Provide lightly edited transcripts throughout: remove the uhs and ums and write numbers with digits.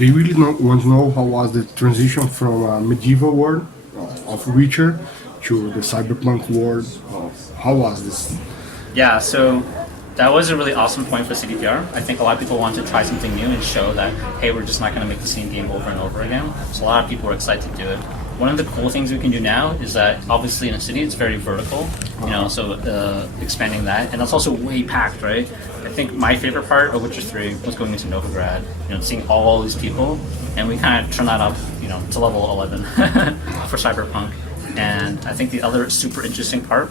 they really want to know how was the transition from a medieval world of Witcher to the cyberpunk world. How was this? Yeah, so that was a really awesome point for CDPR. I think a lot of people want to try something new and show that, hey, we're just not going to make the same game over and over again. So a lot of people are excited to do it. One of the cool things we can do now is that obviously in a city it's very vertical, so expanding that, and that's also way packed, right? I think my favorite part of Witcher 3 was going into Novigrad, seeing all these people, and we kind of turned that up, to level 11 for Cyberpunk. And I think the other super interesting part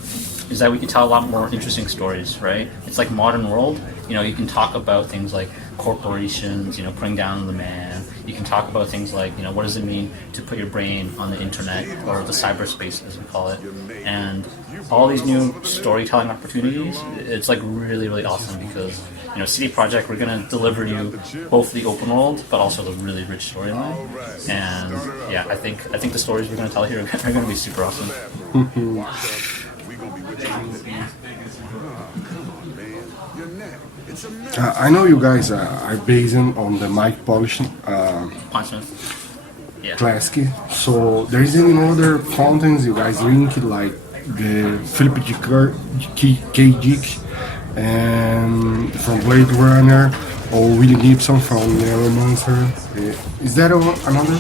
is that we can tell a lot more interesting stories, right? It's like modern world, you can talk about things like corporations, putting down the man. You can talk about things like, what does it mean to put your brain on the internet or the cyberspace, as we call it. And all these new storytelling opportunities, it's like really, really awesome because, CD Projekt, we're going to deliver you both the open world, but also the really rich storyline. And yeah, I think the stories we're going to tell here are going to be super awesome. I know you guys are based on the mic polishing classic. So there is any other fountains you guys link like the Philip K. Dick and from Blade Runner or Willie Gibson from Neuromancer? Is that another?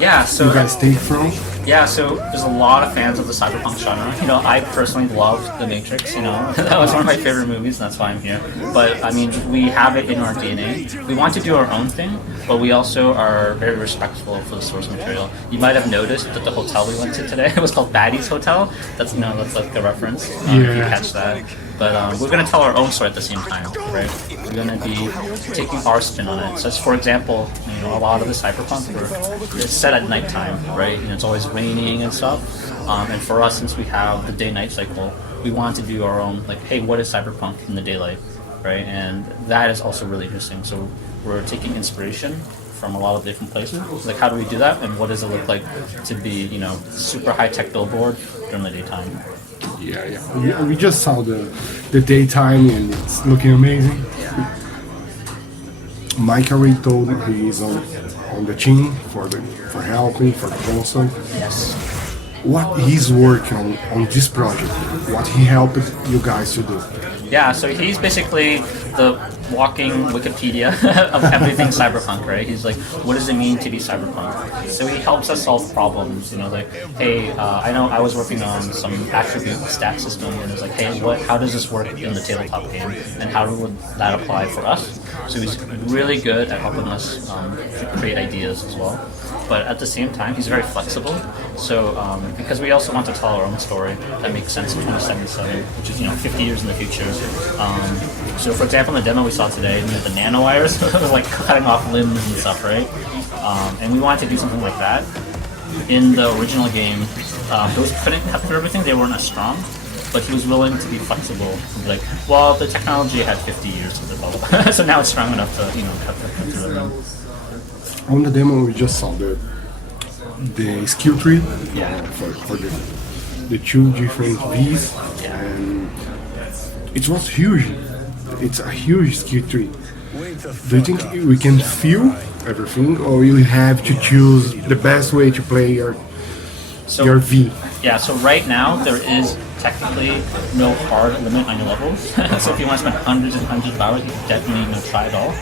Yeah, so you guys take from? Yeah, so there's a lot of fans of the cyberpunk genre. I personally loved The Matrix. That was one of my favorite movies, and that's why I'm here. But I mean, we have it in our DNA. We want to do our own thing, but we also are very respectful for the source material. You might have noticed that the hotel we went to today was called Batty's Hotel. That's like a reference. If you catch that. But we're going to tell our own story at the same time, right? We're going to be taking our spin on it. So, for example, a lot of the cyberpunk is set at nighttime, right? It's always raining and stuff. And for us, since we have the day-night cycle, we want to do our own, like, hey, what is cyberpunk in the daylight, right? And that is also really interesting. So we're taking inspiration from a lot of different places. Like, how do we do that? And what does it look like to be, super high-tech billboard during the daytime? Yeah. We just saw the daytime and it's looking amazing. Mike already told he is on the team for helping for the console. Yes. What he's working on this project, what he helped you guys to do. Yeah, so he's basically the walking Wikipedia of everything cyberpunk, right? He's like, what does it mean to be cyberpunk? So he helps us solve problems, like, hey, I know I was working on some attribute stat system, and it's like, hey, how does this work in the tabletop game, and how would that apply for us? So he's really good at helping us create ideas as well. But at the same time, he's very flexible. So because we also want to tell our own story that makes sense in 2077, which is 50 years in the future. So for example, in the demo we saw today, we had the nanowires, like cutting off limbs and stuff, right? And we wanted to do something like that. In the original game, those couldn't cut through everything; they weren't as strong. But he was willing to be flexible and be like, well, the technology had 50 years to develop, so now it's strong enough to cut through everything. On the demo, we just saw the skill tree for the two different V's, and it was huge. It's a huge skill tree. Do you think we can feel everything, or you have to choose the best way to play your V? Yeah. So right now there is technically no hard limit on your levels. So if you want to spend hundreds and hundreds of hours, you can definitely try it all.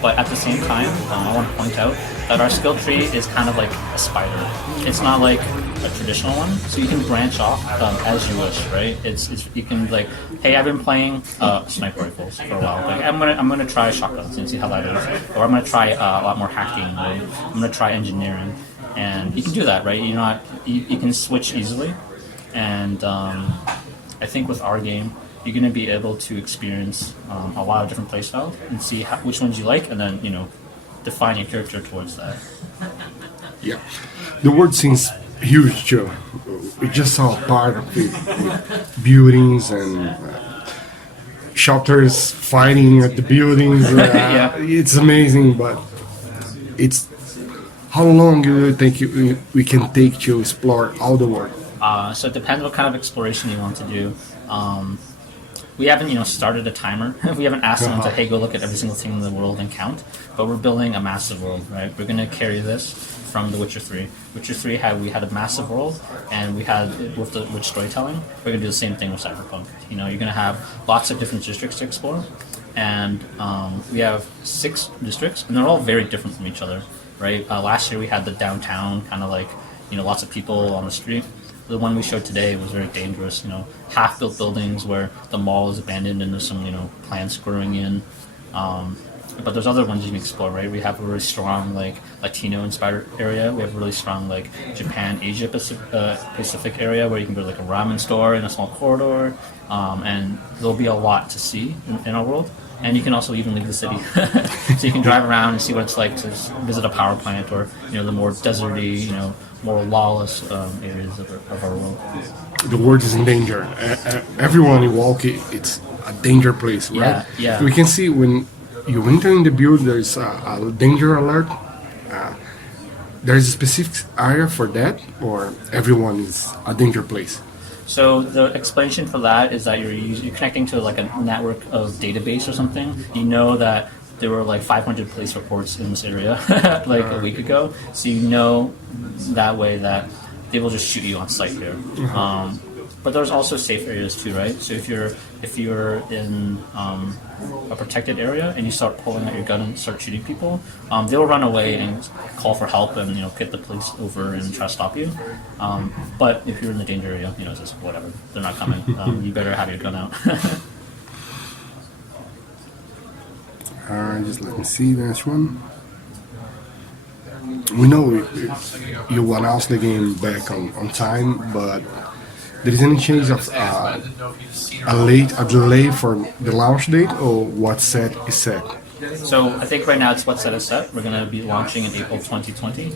But at the same time, I want to point out that our skill tree is kind of like a spider. It's not like a traditional one, so you can branch off as you wish, right? It's you can like, hey, I've been playing sniper rifles for a while. Like I'm gonna try shotguns and see how that is, or I'm gonna try a lot more hacking. Or I'm gonna try engineering, and you can do that, right? You can switch easily, and I think with our game, you're going to be able to experience a lot of different playstyles and see which ones you like, and then define your character towards that. Yeah, the world seems huge too. We just saw part of it with buildings and shoppers fighting at the buildings. Yeah. It's amazing, but it's how long do you think we can take to explore all the world? So it depends what kind of exploration you want to do. we haven't, started a timer. We haven't asked someone to, hey, go look at every single thing in the world and count. But we're building a massive world, right? We're going to carry this from The Witcher 3. Witcher 3 we had a massive world, and we had with the rich storytelling. We're going to do the same thing with Cyberpunk. You're going to have lots of different districts to explore, and we have 6 districts, and they're all very different from each other, right? Last year we had the downtown, kind of like, lots of people on the street. The one we showed today was very dangerous, half-built buildings where the mall is abandoned and there's some, plants growing in. But there's other ones you can explore, right? We have a really strong, like, Latino-inspired area. We have a really strong, like, Japan, Asia Pacific area where you can go to, like, a ramen store in a small corridor. And there'll be a lot to see in our world. And you can also even leave the city. So you can drive around and see what it's like to visit a power plant or, the more deserty, more lawless areas of our world. The world is in danger. Everyone you walk, it's a danger place, right? Yeah. We can see when you enter in the build, there's a danger alert. There's a specific area for that, or everyone is a danger place? So the explanation for that is that you're connecting to like a network of database or something. You know that there were like 500 police reports in this area like a week ago, so you know that way that they will just shoot you on sight here. But there's also safe areas too, right? So if you're in a protected area and you start pulling out your gun and start shooting people, they'll run away and call for help and get the police over and try to stop you. But if you're in the danger area, just whatever, they're not coming. You better have your gun out. Just let me see this one. We know you announced the game back on time, but there is any chance of a delay for the launch date, or what's set is set? So I think right now it's what's set is set. We're going to be launching in April 2020.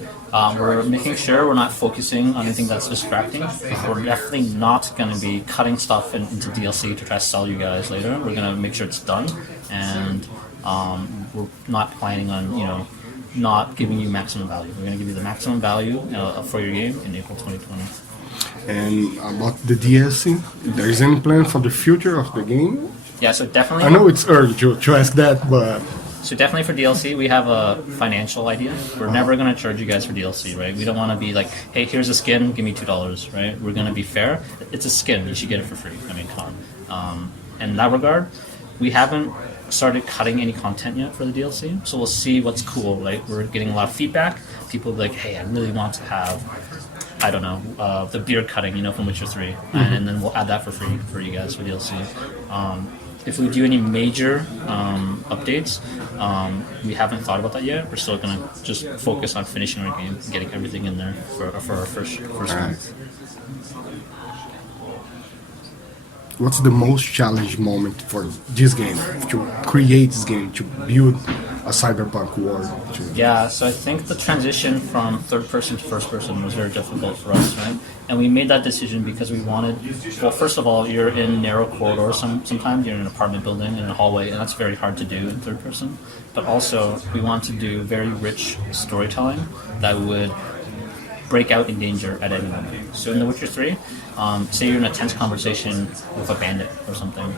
We're making sure we're not focusing on anything that's distracting. We're definitely not going to be cutting stuff into DLC to try to sell you guys later. We're going to make sure it's done, and we're not planning on not giving you maximum value. We're going to give you the maximum value for your game in April 2020. And about the DLC, there is any plan for the future of the game? Yeah, so definitely. I know it's early to ask that, but so definitely for DLC, we have a financial idea. We're never going to charge you guys for DLC, right? We don't want to be like, hey, here's a skin, give me $2, right? We're going to be fair. It's a skin, you should get it for free. I mean, come on. In that regard, we haven't started cutting any content yet for the DLC, so we'll see what's cool, right? We're getting a lot of feedback. People are like, hey, I really want to have, I don't know, the beard cutting, from Witcher 3, and then we'll add that for free for you guys for DLC. If we do any major updates, we haven't thought about that yet. We're still going to just focus on finishing our game and getting everything in there for our first month. What's the most challenging moment for this game, to create this game, to build a cyberpunk world? Yeah, so I think the transition from third person to first person was very difficult for us, right? And we made that decision because we wanted, well, first of all, you're in narrow corridors sometimes, you're in an apartment building, in a hallway, and that's very hard to do in third person. But also, we want to do very rich storytelling that would break out in danger at any moment. So in The Witcher 3, say you're in a tense conversation with a bandit or something.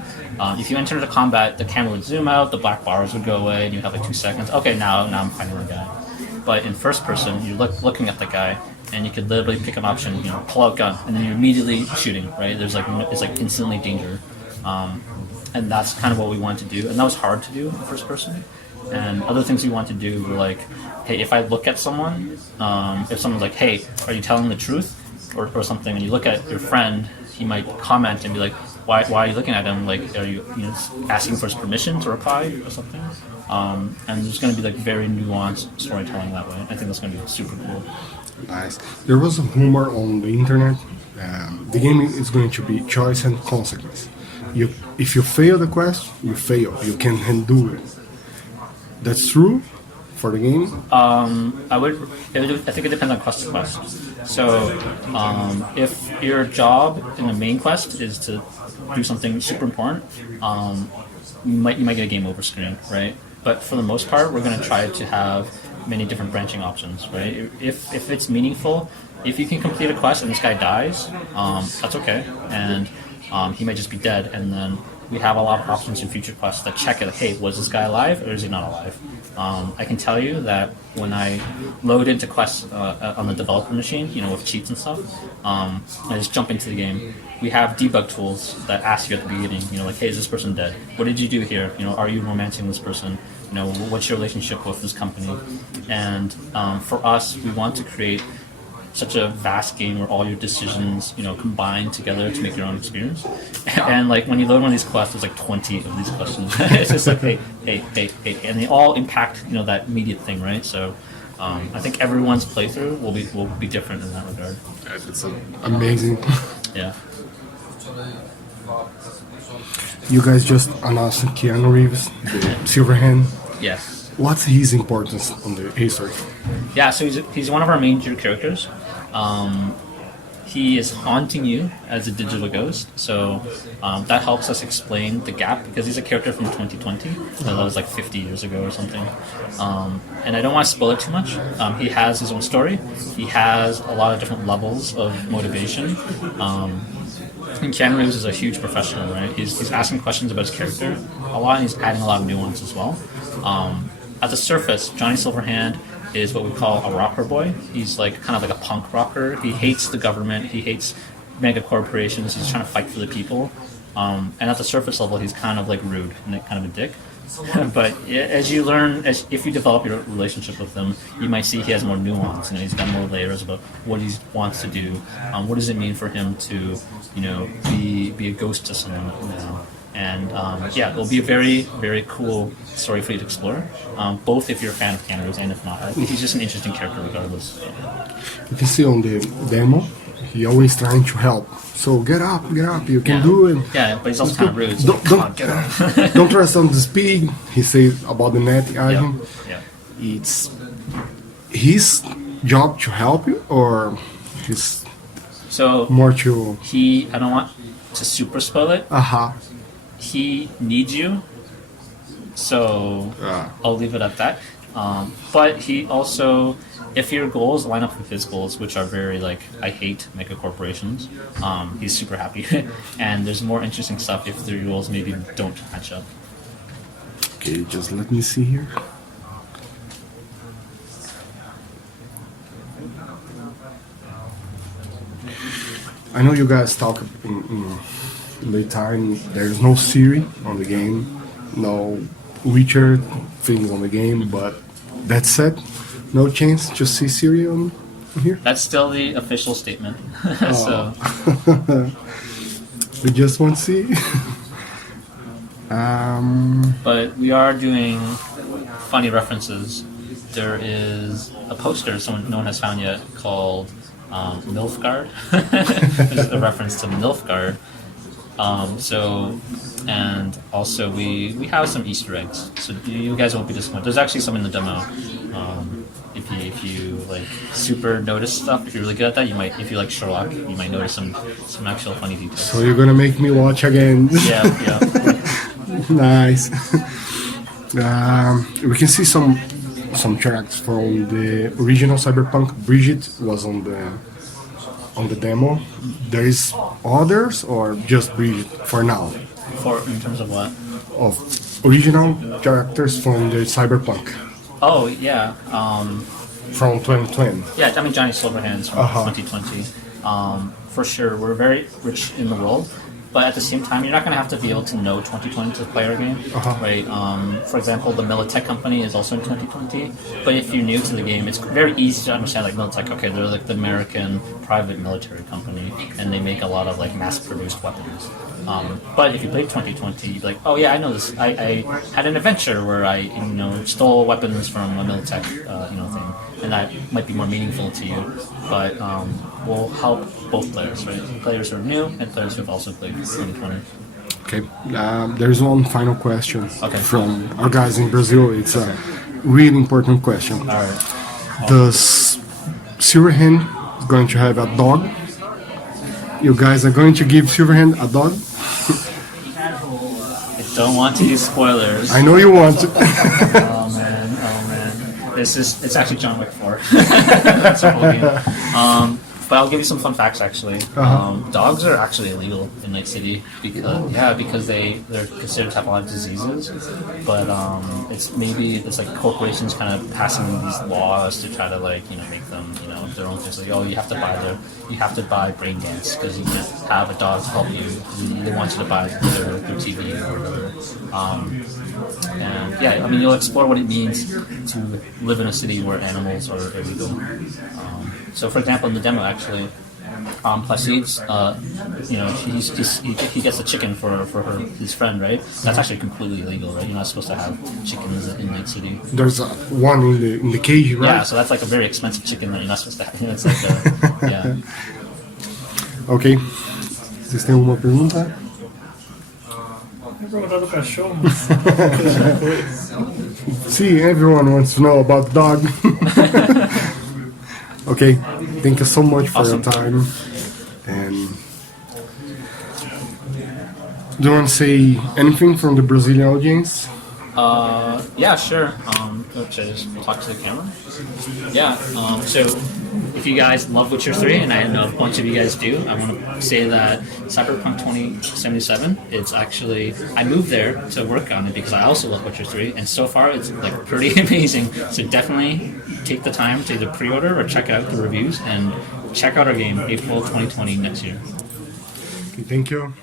If you enter into combat, the camera would zoom out, the black bars would go away, and you have like 2 seconds. Okay, now I'm fighting the guy. But in first person, you're looking at the guy, and you could literally pick an option, pull out gun, and then you're immediately shooting. Right? It's like instantly danger, and that's kind of what we wanted to do. And that was hard to do in first person. And other things we want to do were like, hey, if I look at someone, if someone's like, hey, are you telling the truth? Or something, and you look at your friend, he might comment and be like, why are you looking at him? Like, are you asking for his permission to reply or something? And there's going to be like very nuanced storytelling that way. I think that's going to be super cool. Nice. There was a rumor on the internet. The game is going to be choice and consequence. If you fail the quest, you fail. You can undo it. That's true for the game? I think it depends on quest to quest. So if your job in the main quest is to do something super important, you might get a game over screen, right? But for the most part, we're going to try to have many different branching options, right? If it's meaningful, if you can complete a quest and this guy dies, that's okay, and he might just be dead, and then we have a lot of options in future quests that check it. Like, hey, was this guy alive or is he not alive? I can tell you that when I load into quests on the developer machine, with cheats and stuff, I just jump into the game. We have debug tools that ask you at the beginning, like, hey, is this person dead? What did you do here? Are you romancing this person? What's your relationship with this company? And for us, we want to create such a vast game where all your decisions, combine together to make your own experience. And like when you load one of these quests, there's like 20 of these questions. It's just like, hey, and they all impact, that immediate thing, right? So I think everyone's playthrough will be different in that regard. It's amazing. Yeah. You guys just announced Keanu Reeves, the Silverhand. Yes. What's his importance on the history? Yeah, so he's one of our major characters. He is haunting you as a digital ghost, so that helps us explain the gap, because he's a character from 2020, that was like 50 years ago or something. And I don't want to spoil it too much. He has his own story. He has a lot of different levels of motivation. And Keanu Reeves is a huge professional, right? He's asking questions about his character a lot, and he's adding a lot of nuance as well. At the surface, Johnny Silverhand is what we call a rocker boy. He's like kind of like a punk rocker. He hates the government. He hates mega corporations. He's trying to fight for the people. And at the surface level, he's kind of like rude and kind of a dick. But as you learn, if you develop your relationship with him, you might see he has more nuance. He's got more layers about what he wants to do. What does it mean for him to, be a ghost to someone now? And it'll be a very, very cool story for you to explore, both if you're a fan of Keanu Reeves and if not. I think he's just an interesting character regardless. You can see on the demo, he always trying to help. So get up, you can do it. Yeah, but he's also kind of rude. So Come on, get up. Don't trust on the speed. He says about the net item. Yeah. It's his job to help you, or his more to... I don't want to super spoil it. He needs you, so I'll leave it at that. But he also, if your goals line up with his goals, which are very like, I hate mega corporations, he's super happy. And there's more interesting stuff if the goals maybe don't match up. Okay, just let me see here. I know you guys talk in late time. There's no Siri on the game, no Witcher things on the game, but that said, no chance to see Siri on here? That's still the official statement. So we just won't see. But we are doing funny references. There is a poster no one has found yet called Nilfgaard. There's a reference to Nilfgaard. And also we have some Easter eggs, so you guys won't be disappointed. There's actually some in the demo. If you like super notice stuff, if you're really good at that, you might. If you like Sherlock, you might notice some actual funny details. So you're gonna make me watch again? Yeah. Nice. We can see some tracks from the original Cyberpunk. Bridget was on the demo. There is others or just Bridget for now? In terms of what? Of original characters from the Cyberpunk. Oh yeah. From 2020. Yeah, I mean Johnny Silverhand's from 2020. For sure, we're very rich in the world. But at the same time, you're not going to have to be able to know 2020 to play our game, right? For example, the Militech company is also in 2020. But if you're new to the game, it's very easy to understand, like Militech, okay, they're like the American private military company, and they make a lot of like mass-produced weapons. But if you played 2020, you'd be like, oh yeah, I know this. I had an adventure where I stole weapons from a Militech thing, and that might be more meaningful to you. But will help both players, right? Players who are new and players who have also played 2020. Okay, there's one final question from our guys in Brazil. It's a really important question. All right. Does Silverhand going to have a dog? You guys are going to give Silverhand a dog? I don't want to use spoilers. I know you want to. Oh man. It's actually John Wick 4. That's the whole game. But I'll give you some fun facts actually. Dogs are actually illegal in Night City because they're considered to have a lot of diseases. But it's like corporations kind of passing these laws to try to like make them their own things. Like you have to buy brain dance because you can't have a dog help you. They want you to buy their TV or whatever. And yeah, I mean, you'll explore what it means to live in a city where animals are illegal. So, for example, in the demo, actually, Placide's, he gets a chicken for his friend, right? That's actually completely illegal, right? You're not supposed to have chickens in Night City. There's one in the cage, right? Yeah, so that's like a very expensive chicken that you're not supposed to have. It's like yeah. Ok. Vocês têm alguma pergunta? See, everyone wants to know about the dog. Okay, thank you so much for your time. And do you want to say anything from the Brazilian audience? Yeah, sure. Should I just talk to the camera? Yeah. So, if you guys love Witcher 3, and I know a bunch of you guys do, I want to say that Cyberpunk 2077. It's actually I moved there to work on it because I also love Witcher 3, and so far it's like pretty amazing. So definitely take the time to either pre-order or check out the reviews and check out our game April 2020 next year. Okay, thank you.